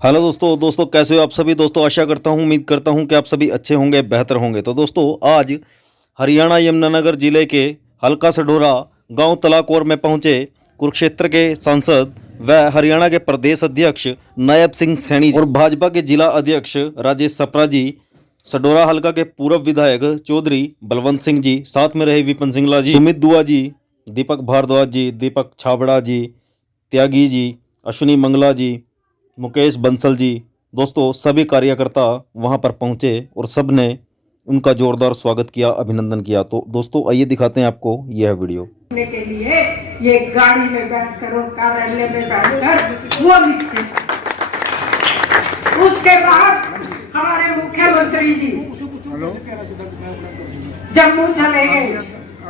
Hello दोस्तों कैसे हो आप सभी दोस्तों। आशा करता हूँ उम्मीद करता हूँ कि आप सभी अच्छे होंगे, बेहतर होंगे। तो दोस्तों आज हरियाणा यमुनानगर जिले के हल्का सढौरा गांव तलाकोर में पहुंचे कुरुक्षेत्र के सांसद व हरियाणा के प्रदेश अध्यक्ष नायब सिंह सैनी और भाजपा के जिला अध्यक्ष राजेश सप्रा जी, सढौरा हल्का के पूर्व विधायक चौधरी बलवंत सिंह जी, साथ में रहे विपिन सिंगला जी, सुमित दुआ जी, दीपक भारद्वाज जी, दीपक छाबड़ा जी, त्यागी जी, अश्विनी मंगला जी, मुकेश बंसल जी। दोस्तों सभी कार्यकर्ता वहां पर पहुंचे और सब ने उनका जोरदार स्वागत किया, अभिनंदन किया। तो दोस्तों आइए दिखाते हैं आपको यह वीडियो। के लिए ये गाड़ी में बैठकर और कार्यालय में बैठकर वो लिखते। उसके बाद हमारे मुख्यमंत्री जी जम्मू चले गए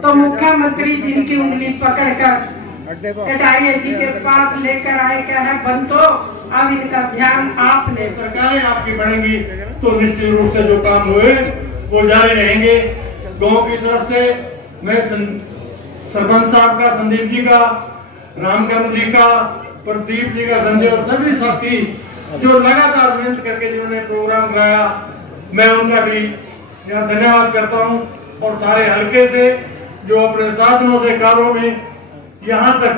तो मुख्यमंत्री जी की उंगली पकड़कर कटारिया जी के पास लेकर आए, क्या है बंतो अब इनका ध्यान आप ले। सरकारें आपकी बनेंगी तो निश्चित रूप से जो काम हुए वो जारी रहेंगे। गांव की तरफ से मैं सरपंच साहब का, संदीप जी का, रामचंद्र जी का, प्रदीप जी का, संजय और सभी साथी जो लगातार मेहनत करके जिन्होंने प्रोग्राम कराया, मैं उनका भी यहाँ धन्यवाद करता हूँ। और सारे हल्के से जो अपने साधनों से कारों में यहाँ तक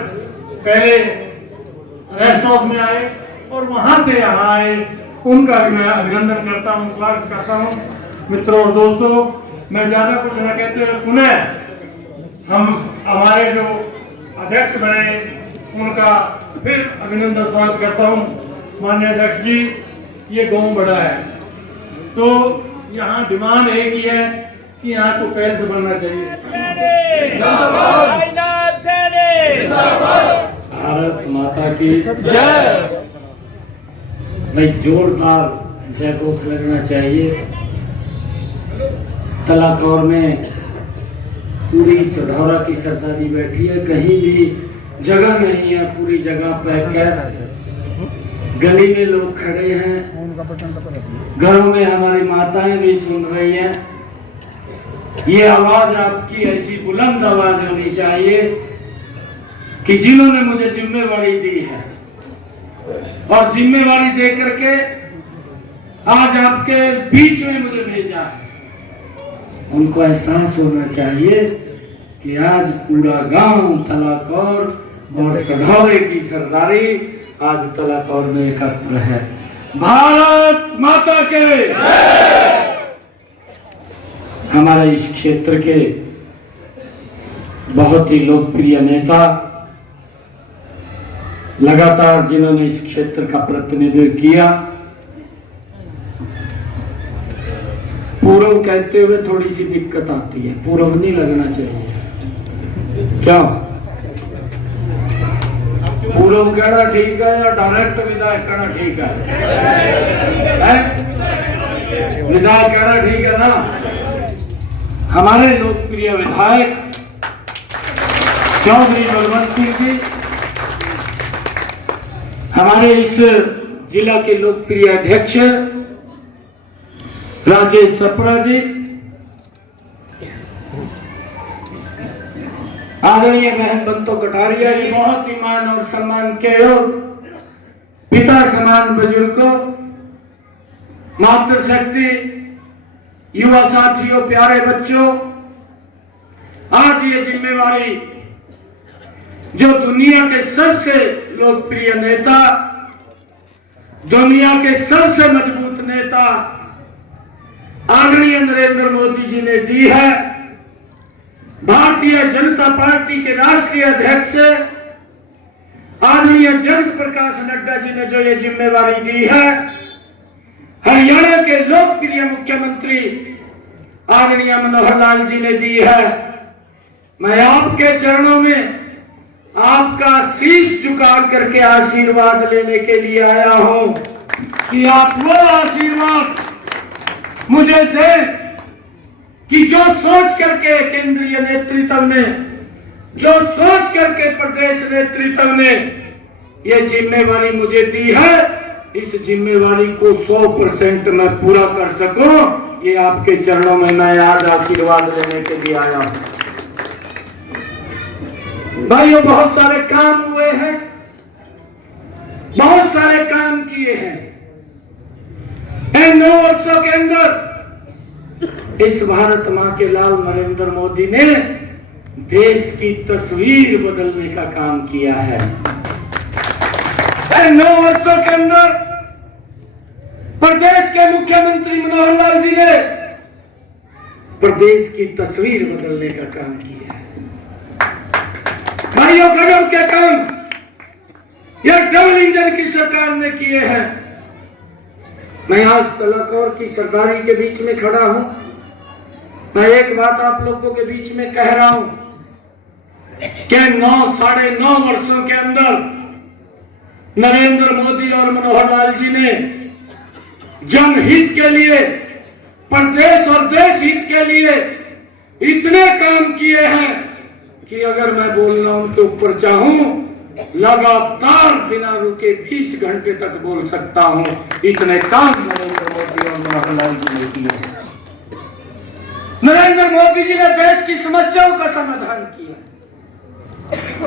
पहले रेस्ट हाउस में आए और वहां से यहाँ आए, उनका भी मैं अभिनंदन करता हूँ, स्वागत करता हूँ। मित्रों और दोस्तों, मैं ज्यादा कुछ न कहते हुए पुनः हम हमारे जो अध्यक्ष बने उनका फिर अभिनंदन स्वागत करता हूँ। माननीय अध्यक्ष जी, ये गांव बड़ा है तो यहाँ डिमांड एक ही है कि यहाँ को पहल से बनना चाहिए। भारत माता की जय। भाई जोरदार जयघोष लगना चाहिए। तलाकोर में पूरी सढौरा की सरदारी बैठी है, कहीं भी जगह नहीं है, पूरी जगह पैक है। गली में लोग खड़े हैं, घरों में हमारी माताएं भी सुन रही हैं। ये आवाज आपकी ऐसी बुलंद आवाज होनी चाहिए कि जिन्होंने मुझे जिम्मेवारी दी है और जिम्मेवारी दे करके आज आपके बीच में मुझे भेजा है, उनको एहसास होना चाहिए कि आज पूरा गांव तलाकोर और सढौरे की सरदारी आज तलाकोर में एकत्र है। भारत माता के हमारे इस क्षेत्र के बहुत ही लोकप्रिय नेता, लगातार जिन्होंने इस क्षेत्र का प्रतिनिधित्व किया, पूर्व कहते हुए थोड़ी सी दिक्कत आती है, पूर्व नहीं लगना चाहिए। क्या पूर्व कहना ठीक है या डायरेक्ट विधायक कहना ठीक है? विधायक कहना ठीक है ना? हमारे लोकप्रिय विधायक चौधरी बलवंत सिंह जी, हमारे इस जिला के लोकप्रिय अध्यक्ष राजेश सप्रा जी, आदरणीय बहन बंतो कटारिया जी, बहुत ही मान और सम्मान के पिता समान बुजुर्गों, मातृशक्ति, युवा साथियों, प्यारे बच्चों, आज ये जिम्मेवारी जो दुनिया के सबसे लोकप्रिय नेता, दुनिया के सबसे मजबूत नेता आदरणीय नरेंद्र मोदी जी ने दी है, भारतीय जनता पार्टी के राष्ट्रीय अध्यक्ष आदरणीय जगत प्रकाश नड्डा जी ने जो ये जिम्मेवारी दी है, हरियाणा के लोकप्रिय मुख्यमंत्री आदरणीय मनोहर लाल जी ने दी है। मैं आपके चरणों में आपका शीश झुका करके आशीर्वाद लेने के लिए आया हूं कि आप वो आशीर्वाद मुझे दें कि जो सोच करके केंद्रीय नेतृत्व ने, जो सोच करके प्रदेश नेतृत्व ने ये जिम्मेवारी मुझे दी है, इस जिम्मेवारी को 100% मैं पूरा कर सकूं। ये आपके चरणों में मैं आज आशीर्वाद लेने के लिए आया हूं। भाइयों, बहुत सारे काम हुए हैं, बहुत सारे काम किए हैं। इन 9 वर्षों के अंदर इस भारत मां के लाल नरेंद्र मोदी ने देश की तस्वीर बदलने का काम किया है। इन 9 वर्षों के अंदर प्रदेश के मुख्यमंत्री मनोहर लाल जी ने प्रदेश की तस्वीर बदलने का काम किया है। भाइयों, गजब के काम यह डबल इंजन की सरकार ने किए हैं। मैं आज तलाकोर की सरदारी के बीच में खड़ा हूं। मैं एक बात आप लोगों के बीच में कह रहा हूं कि 9 9.5 वर्षों के अंदर नरेंद्र मोदी और मनोहर लाल जी ने जनहित के लिए, प्रदेश और देश हित के लिए इतने काम किए हैं कि अगर मैं बोलना उनके ऊपर चाहूं, लगातार बिना रुके 20 घंटे तक बोल सकता हूं। इतने काम नरेंद्र मोदी और मनोहर लाल जी ने किए। नरेंद्र मोदी जी ने देश की समस्याओं का समाधान किया।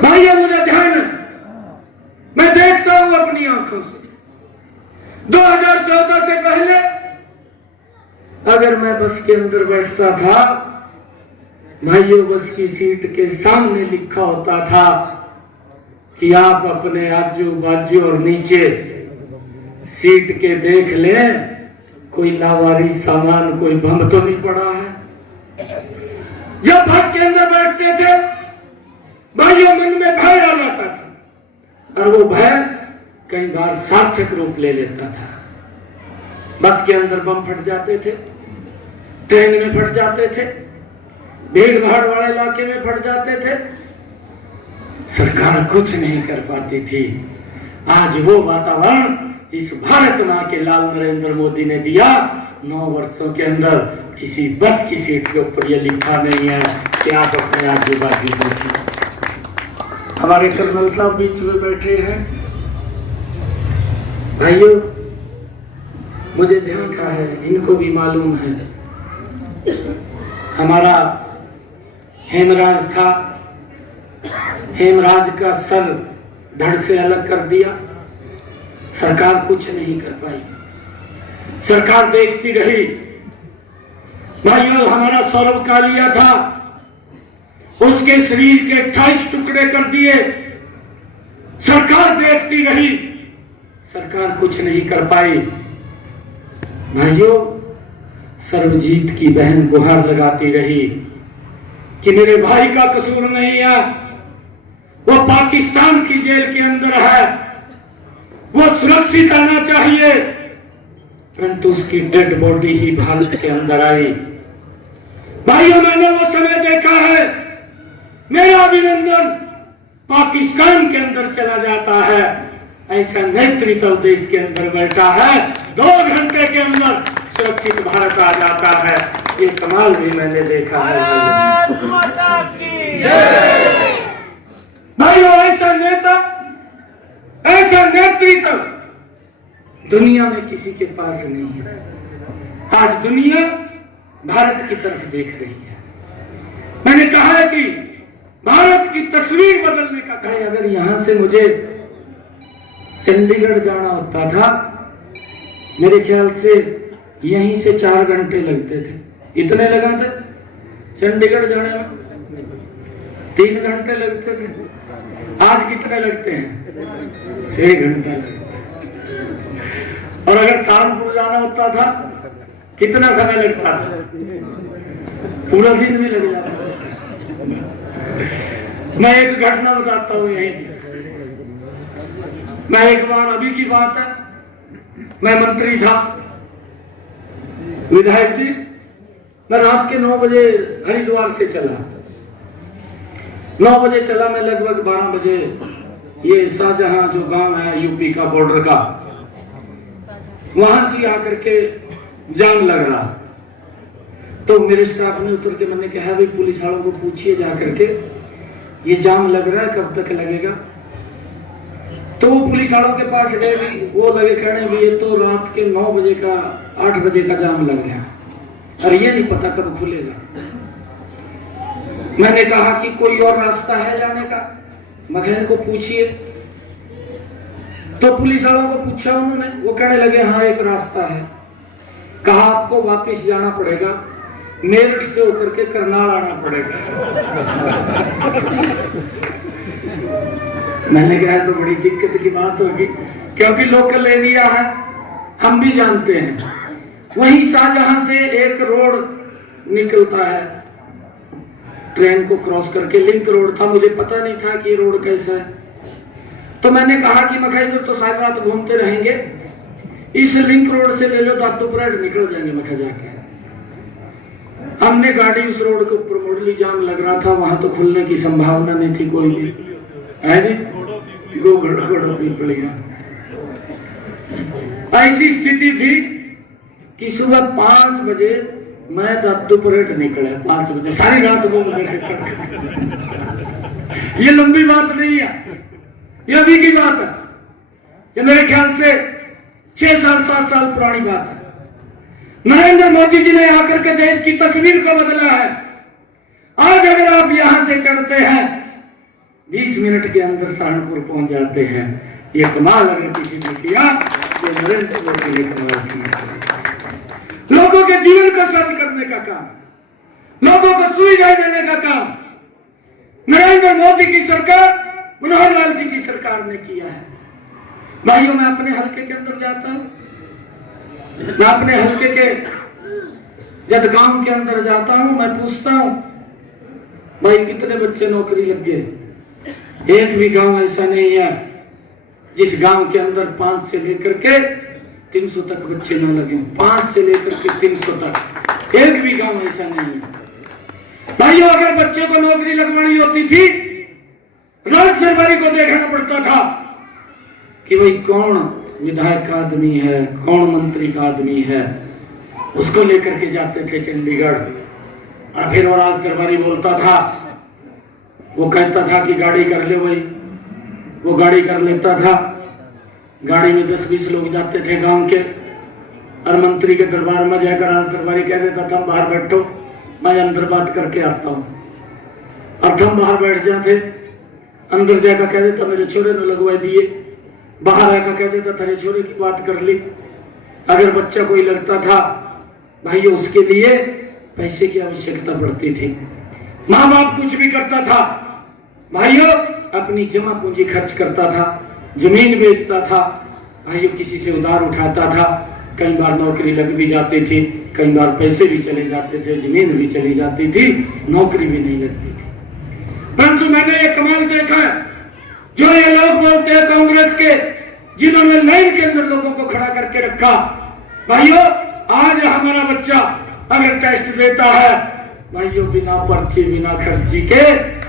भाइयों, मुझे ध्यान है, मैं देखता हूं अपनी आंखों से 2014 से पहले अगर मैं बस के अंदर बैठता था, भाइयों, बस की सीट के सामने लिखा होता था कि आप अपने आजू बाजू और नीचे सीट के देख लें, कोई लावारी सामान, कोई बम तो नहीं पड़ा है। जब बस के अंदर बैठते थे, भाइयों, मन में भय आ जाता था और वो भय कई बार सार्थक रूप ले लेता था। बस के अंदर बम फट जाते थे, ट्रेन में फट जाते थे, भीड़ भाड़ वाले इलाके में फट जाते थे। सरकार कुछ नहीं कर पाती थी। आज वो वातावरण इस भारत मां के लाल नरेंद्र मोदी ने दिया। 9 वर्षों के अंदर किसी बस की सीट के ऊपर यह लिखा नहीं है कि आप अपने आजू बाजू देखिए। हमारे कर्नल साहब बीच में बैठे हैं। भाइयों, मुझे ध्यान का है, इनको भी मालूम है, हमारा हेमराज था, हेमराज का सर धड़ से अलग कर दिया। सरकार कुछ नहीं कर पाई, सरकार देखती रही। भाइयों, हमारा सौरभ कालिया था, उसके शरीर के 28 टुकड़े कर दिए। सरकार देखती रही, सरकार कुछ नहीं कर पाई। भाइयों, सर्वजीत की बहन गुहार लगाती रही कि मेरे भाई का कसूर नहीं है, वो पाकिस्तान की जेल के अंदर है, वो सुरक्षित आना चाहिए। परंतु उसकी डेड बॉडी ही भारत के अंदर आई। भाइयों, मैंने वो समय देखा है, मेरा अभिनंदन पाकिस्तान के अंदर चला जाता है, ऐसा नेतृत्व देश के अंदर बैठा है, 2 घंटे के अंदर सुरक्षित भारत आ जाता है। ये कमाल भी मैंने देखा है। भाइयों, ऐसा नेता, ऐसा नेतृत्व दुनिया में किसी के पास नहीं है। आज दुनिया भारत की तरफ देख रही है। मैंने कहा है कि भारत की तस्वीर बदलने का कहा। अगर यहां से मुझे चंडीगढ़ जाना होता था, मेरे ख्याल से यहीं से 4 घंटे लगते थे। इतने लगा थे चंडीगढ़ जाने में, 3 घंटे लगते थे। आज कितने लगते हैं? 6 घंटा लगता। और अगर सहारनपुर जाना होता था, कितना समय लगता था? पूरा दिन भी लग जाता। मैं एक घटना बताता हूँ यहीं की। मैं एक बार, अभी की बात है, मैं मंत्री था, विधायक जी, मैं रात के 9 बजे हरिद्वार से चला। 9 बजे चला मैं, लगभग 12 बजे ये शाहजहां जो गांव है यूपी का बॉर्डर का, वहां से आकर के जाम लग रहा। तो मेरे स्टाफ ने उतर के मैंने कहा भाई पुलिस वालों को पूछिए जा करके, ये जाम लग रहा है, कब तक लगेगा? तो वो पुलिस वालों के पास गए, भी वो लगे कहने भी ये तो रात के 9 बजे का 8 बजे का जाम लग गया और ये नहीं पता कब खुलेगा। मैंने कहा कि कोई और रास्ता है जाने का, मैकेनिक को पूछिए। तो पुलिस वालों को पूछा उन्होंने, वो कहने लगे हाँ एक रास्ता है। कहा आपको वापस जाना पड़ेगा, मेरठ से होकर के करनाल आना पड़ेगा। मैंने कहा तो बड़ी दिक्कत की बात होगी, क्योंकि लोकल एरिया है, हम भी जानते हैं। वहीं शाहजहां से एक रोड निकलता है ट्रेन को क्रॉस करके, लिंक रोड था, मुझे पता नहीं था कि ये रोड कैसा है। तो मैंने कहा कि मैं इधर तो सारी रात घूमते रहेंगे, इस लिंक रोड से ले लो तो आप दोपहर निकल जाएंगे। मैं जाके हमने गाड़ी उस रोड के ऊपर मोड़ ली, जाम लग रहा था, वहां तो खुलने की संभावना नहीं थी कोई भी, है जी, घोड़ों पड़ गया। ऐसी स्थिति थी कि सुबह 5 बजे मैं दोपहर निकला, 5 बजे, सारी रात घूम रहे सर। ये लंबी बात नहीं है, ये अभी की बात है, ये मेरे ख्याल से 6 साल 7 साल पुरानी बात है। नरेंद्र मोदी जी ने आकर के देश की तस्वीर को बदला है। आज अगर आप यहां से चढ़ते हैं 20 मिनट के अंदर सहारनपुर पहुंच जाते हैं। ये कमाल अगर किसी ने किया तो नरेंद्र मोदी ने कमाल किया। लोगों के जीवन को सरल करने का काम, लोगों को सुविधाएं देने का काम नरेंद्र मोदी की सरकार, मनोहर लाल जी की सरकार ने किया है। भाइयों, मैं अपने हल्के के अंदर जाता हूं, मैं अपने हल्के के जदगांव के अंदर जाता हूं, मैं पूछता हूं भाई कितने बच्चे नौकरी लग गए। एक भी गांव ऐसा नहीं है जिस गांव के अंदर 5 से लेकर के 300 तक बच्चे न लगे। 5 से लेकर के 300 तक एक भी गांव ऐसा नहीं है। भाइयों, अगर बच्चे को नौकरी लगवानी होती थी, राज सरकारी को देखना पड़ता था कि भाई कौन विधायक का आदमी है, कौन मंत्री का आदमी है, उसको लेकर के जाते थे चंडीगढ़। और फिर वो राज दरबारी बोलता था, वो कहता था कि गाड़ी कर ले भाई, वो गाड़ी कर लेता था। गाड़ी में 10-20 लोग जाते थे गांव के, और मंत्री के दरबार में जाकर राज दरबारी कह देता था बाहर बैठो, मैं अंदर बात करके आता हूँ। और हम बाहर बैठ जाते, अंदर जाकर कह देता मेरे छोरे ने लगवा दिए, बाहर आकर कह देता तेरे छोरे की बात कर ली। अगर बच्चा कोई लगता था भाइयों, उसके लिए पैसे की आवश्यकता पड़ती थी। माँ बाप कुछ भी करता था भाइयों, अपनी जमा पूंजी खर्च करता था, जमीन बेचता था भाइयों, किसी से उधार उठाता था। कई बार नौकरी लग भी जाती थी, कई बार पैसे भी चले जाते थे, जमीन भी चली जाती थी, नौकरी भी नहीं लगती थी। परंतु मैंने ये कमाल देखा है, जो ये लोग बोलते हैं कांग्रेस के, जिन्होंने लाइन के अंदर लोगों को खड़ा करके रखा। भाइयों, आज हमारा बच्चा अगर टेस्ट देता है भाइयों, बिना पर्ची बिना खर्ची के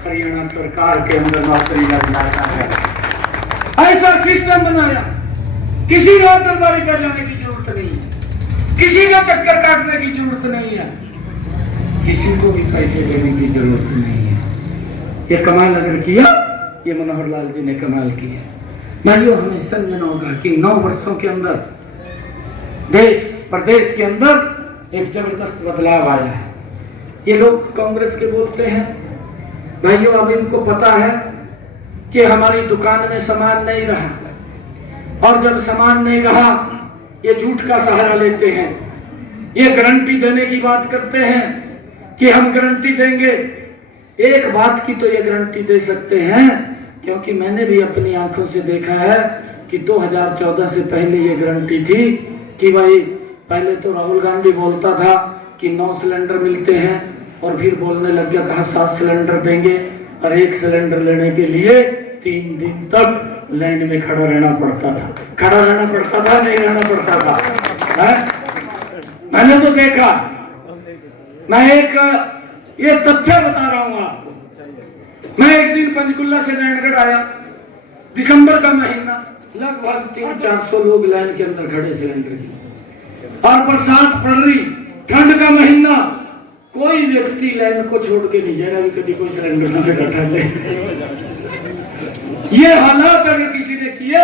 हरियाणा सरकार के अंदर नौकरी लग जाता है। ऐसा सिस्टम बनाया, किसी राज दरबारी पर जाने की जरूरत नहीं है, किसी का चक्कर काटने की जरूरत नहीं है, किसी को भी पैसे देने की जरूरत नहीं है। ये कमाल अगर किया, ये मनोहर लाल जी ने कमाल किया। भाइयों, हमें समझना होगा कि 9 वर्षों के अंदर देश प्रदेश के अंदर एक जबरदस्त बदलाव आया है। ये लोग कांग्रेस के बोलते हैं भाइयों, अब इनको पता है कि हमारी दुकान में सामान नहीं रहा, और जब सामान नहीं रहा ये झूठ का सहारा लेते हैं। ये गारंटी देने की बात करते हैं कि हम गारंटी देंगे। एक बात की तो ये गारंटी दे सकते हैं, क्योंकि मैंने भी अपनी आंखों से देखा है कि 2014 से पहले ये गारंटी थी कि भाई, पहले तो राहुल गांधी बोलता था कि 9 सिलेंडर मिलते हैं, और फिर बोलने लग गया कहा 7 सिलेंडर देंगे, और 1 सिलेंडर लेने के लिए 3 दिन तक लाइन में खड़ा रहना पड़ता था। खड़ा रहना पड़ता था, नहीं रहना पड़ता था, है? मैंने तो देखा। मैं एक ये तथ्य बता रहा हूं आपको। मैं एक दिन पंचकुला से नैनगढ़ आया, दिसंबर का महीना, लगभग 300-400 लोग लाइन के अंदर खड़े सिलेंडर की, और बरसात पड़ रही, ठंड का महीना, कोई व्यक्ति लाइन को छोड़ के नहीं जाएगा, कभी कोई सिलेंडर ना बैठा ले। ये हालात अगर किसी ने किए,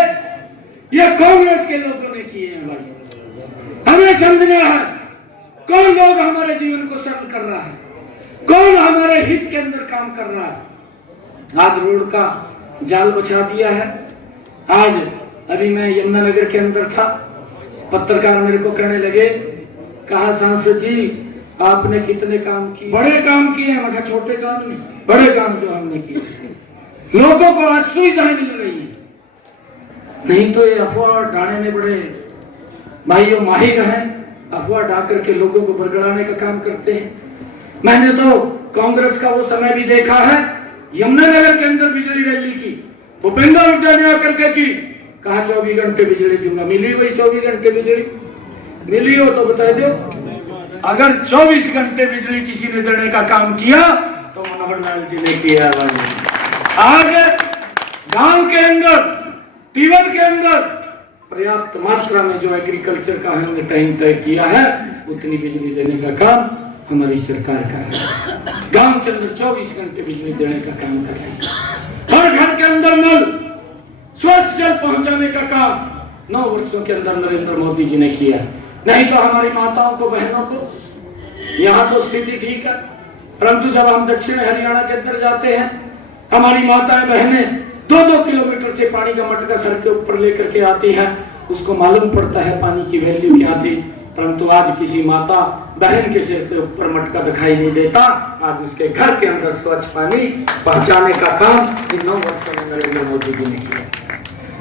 ये कांग्रेस के लोगों ने किए हैं। भाई, हमें समझना है कौन लोग हमारे जीवन को सरल कर रहा है, कौन हमारे हित के अंदर काम कर रहा है। आज रोड का जाल बिछा दिया है, आज अभी मैं यमुनानगर के अंदर था, पत्रकार मेरे को कहने लगे, कहा सांसद जी आपने कितने काम किए? बड़े काम किए हैं। मैं कहा छोटे काम नहीं, बड़े काम जो हमने किए। लोगों को आज सुविधाएं मिल रही है, नहीं तो ये अफवाह डालने में बड़े भाइयों माहिर हैं, अफवाह डा करके लोगों को बरगड़ाने का काम करते हैं। मैंने तो कांग्रेस का वो समय भी देखा है, यमुनानगर के अंदर बिजली रैली की, भूपेंद्र हुड्डा ने आकर के की, कहा 24 घंटे बिजली दूंगा। मिली वही 24 घंटे बिजली? मिली हो तो बता दो। अगर 24 घंटे बिजली किसी ने देने का काम किया तो मनोहर लाल जी ने किया। आज गांव के अंदर, टीवन के अंदर पर्याप्त मात्रा में जो एग्रीकल्चर का हमने टाइम तय किया है, उतनी बिजली देने का काम हमारी सरकार का है। गांव के अंदर 24 घंटे बिजली देने का काम कर रही है। हर घर के अंदर नल, स्वच्छ जल पहुंचाने का काम 9 वर्षों के अंदर नरेंद्र मोदी जी ने किया। नहीं तो हमारी माताओं को, बहनों को, यहाँ तो स्थिति ठीक है, परंतु जब हम दक्षिण हरियाणा के अंदर जाते हैं, हमारी माताएं बहनें 2-2 किलोमीटर से पानी का मटका सर के ऊपर लेकर के आती हैं। उसको मालूम पड़ता है पानी की वैल्यू क्या थी, परंतु आज किसी माता बहन के सिर के ऊपर मटका दिखाई नहीं देता। आज उसके घर के अंदर स्वच्छ पानी पहुंचाने का काम इन 9 वर्षों में नरेंद्र मोदी जी ने किया।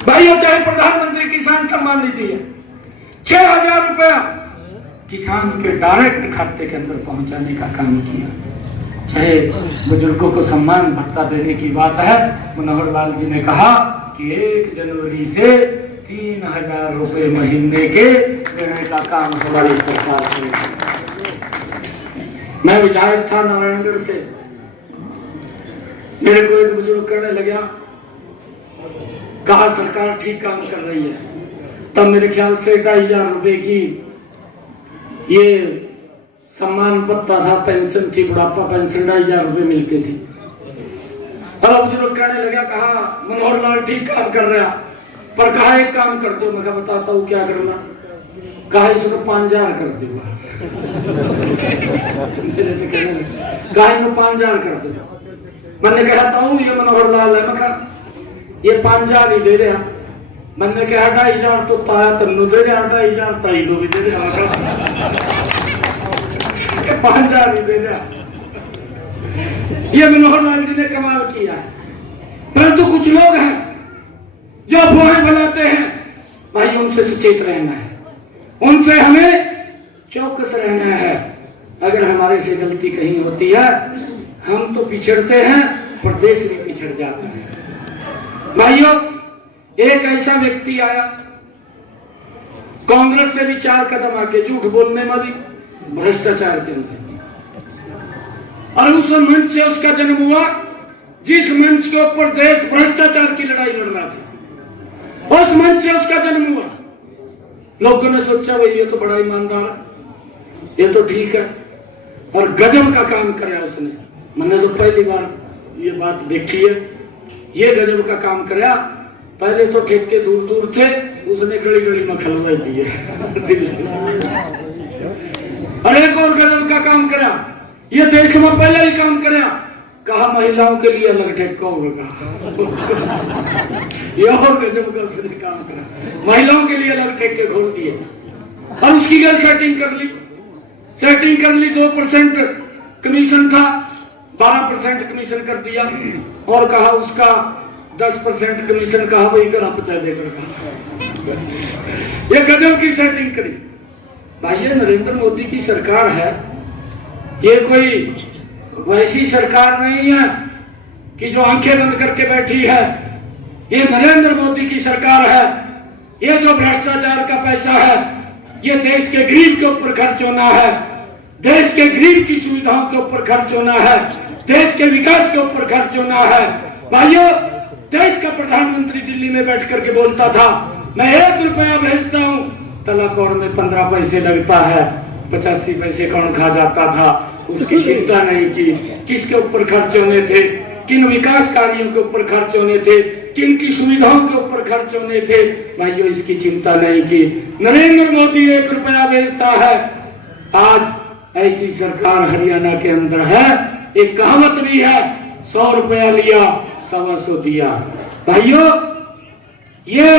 भाइयों, चाहे प्रधानमंत्री किसान सम्मान निधि है, 6000 रुपया किसान के डायरेक्ट खाते के अंदर पहुंचाने का काम किया। चाहे बुजुर्गों को सम्मान भत्ता देने की बात है, मनोहर लाल जी ने कहा कि 1 जनवरी से 3000 रुपए महीने के देने का काम हमारी सरकार करेगी। मैं विधायक था नारायणगढ़ से, मेरे को एक बुजुर्ग कहने लगा, कहा सरकार ठीक काम कर रही है। तब मेरे ख्याल से 2500 रुपए की ये सम्मान भत्ता था, पेंशन थी, बुढ़ापा पेंशन 2500 रुपए मिलती थी। और बुजुर्ग कहने लगा, कहा मनोहर लाल ठीक काम कर रहा, पर कहा एक काम कर दो। मैं कहा बताता हूँ क्या करना। कहा इसको 5000 कर दो। कहा इनको 5000 कर दो। मैंने कहता हूँ ये मनोहर लाल है, मैं कहा ये 5000 ही दे रहा। मैंने कहा 2500 तो ताया तन्नू दे रहा, 2500 ताई को भी दे रहा, 5000 ही दे रहा। ये मनोहर लाल जी ने कमाल किया है। परंतु कुछ लोग हैं जो अफवाहें फैलाते हैं, भाई उनसे सचेत रहना है, उनसे हमें चौकस रहना है। अगर हमारे से गलती कहीं होती है, हम तो पिछड़ते हैं, प्रदेश भी पिछड़ जाता है। भाइयों, एक ऐसा व्यक्ति आया कांग्रेस से भी 4 कदम आके, झूठ बोलने वाली, भ्रष्टाचार के अंदर, और उस मंच से उसका जन्म हुआ जिस मंच के ऊपर देश भ्रष्टाचार की लड़ाई लड़ रहा था। उस मंच से उसका जन्म हुआ। लोगों ने सोचा भाई ये तो बड़ा ईमानदार है, ये तो ठीक है, और गजब का काम कराया उसने। मैंने तो पहली बार ये बात देखी है, ये गजब का काम कराया। पहले तो ठेके दूर दूर थे, उसने गली गली में खलवा दिए। और एक और गजब का काम करा, ये देश में पहले ही काम करा, कहा महिलाओं के लिए अलग ठेका होगा। ये और गजब का उसने काम करा, महिलाओं के लिए अलग ठेके खोल दिए। और उसकी गल सेटिंग कर ली 2% कमीशन था, 12% कमीशन कर दिया, और कहा उसका 10% कमीशन, कहा वही कर आप देकर कहा। ये गजब की सेटिंग करी। भाई ये नरेंद्र मोदी की सरकार है, ये कोई वैसी सरकार नहीं है कि जो आंखें बंद करके बैठी है। ये नरेंद्र मोदी की सरकार है। ये जो भ्रष्टाचार का पैसा है, ये देश के गरीब के ऊपर खर्च होना है, देश के गरीब की सुविधाओं के ऊपर खर्च होना है, देश के विकास के ऊपर खर्च होना है। भाइयों, देश का प्रधानमंत्री दिल्ली में बैठ करके बोलता था, मैं 1 रुपया भेजता हूँ, तलाकौर में 15 पैसे लगता है, 85 पैसे कौन खा जाता था। उसकी चिंता नहीं की किसके ऊपर खर्च होने थे, किन विकास कार्यों के ऊपर खर्च होने थे, किन की सुविधाओं के ऊपर खर्च होने थे। भाइयों, इसकी चिंता नहीं की। नरेंद्र मोदी 1 रुपया भेजता है। आज ऐसी सरकार हरियाणा के अंदर है। एक कहावत भी है, 100 रुपया लिया 125 दिया। भाइयों, ये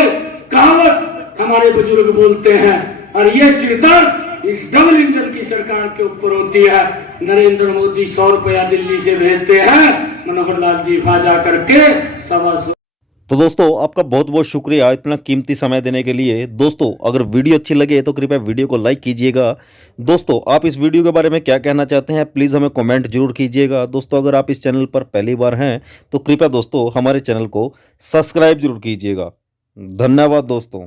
कहावत हमारे बुजुर्ग बोलते हैं, और ये चिरदर्द इस डबल इंजन की सरकार के ऊपर होती है। नरेंद्र मोदी 100 रुपया दिल्ली से भेजते हैं, मनोहर लाल जी भाजा करके 125। तो दोस्तों आपका बहुत बहुत शुक्रिया इतना कीमती समय देने के लिए। दोस्तों अगर वीडियो अच्छी लगे तो कृपया वीडियो को लाइक कीजिएगा। दोस्तों आप इस वीडियो के बारे में क्या कहना चाहते हैं प्लीज़ हमें कमेंट जरूर कीजिएगा। दोस्तों अगर आप इस चैनल पर पहली बार हैं तो कृपया दोस्तों हमारे चैनल को सब्सक्राइब जरूर कीजिएगा। धन्यवाद दोस्तों।